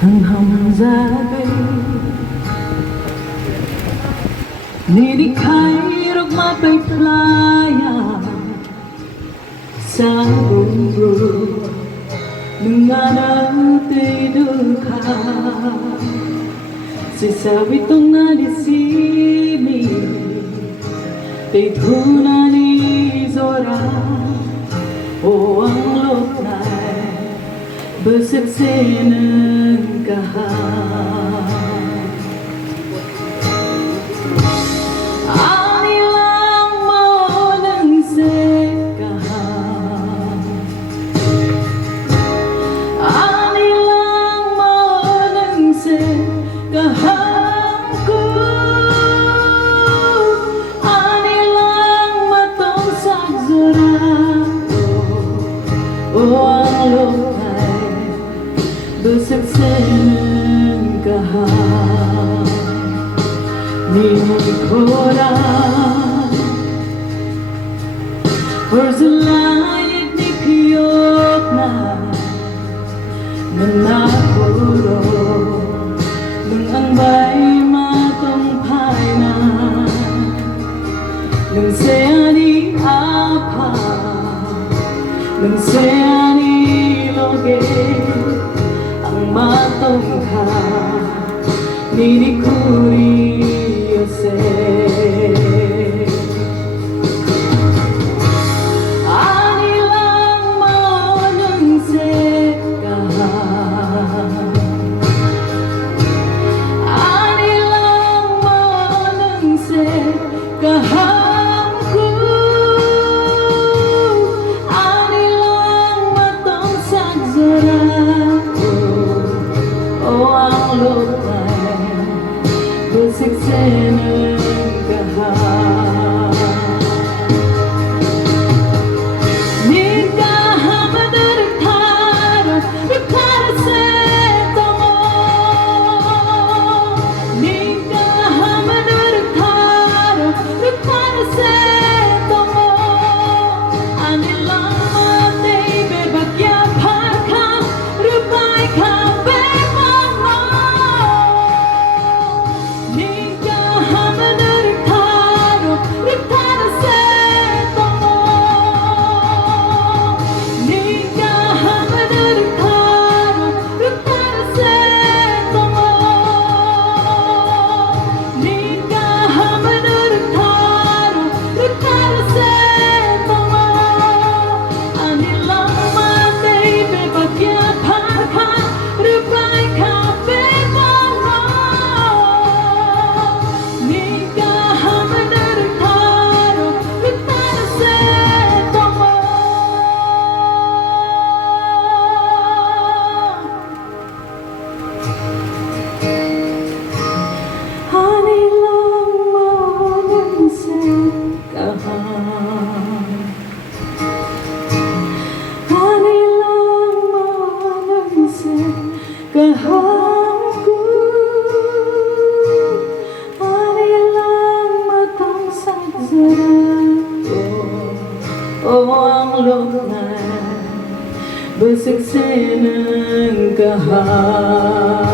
Ang hamzabe Nilikhay ragmapay playa Sa bumbro Nunganatay dukha Sisabi tong nalisimi Tituna ni Zora O ang loknay Bersaksenan kahang Anilang maulang sekahang Anilang maulang sekahang ko Anilang matong sagsura O ang loknay Bersaksenan kahang Ninikoran Perselayat ni piyok na Menakuro Nung ang bay matumpay na Nung saya ni apa Nung saya ni loge Ang matungka Ninikuri Anilang maunang sekahang Anilang maunang sekahang ko Anilang matong sagsara O ang loknay Bersaksenan kahang Nikah madartaro Rukara setomo Nikah madartaro Rukara setomo Anilang matay bebagya parkang Rupay ka bebamo Kahangku Anilang matang sagsara O ang loknay Bersaksenan kahang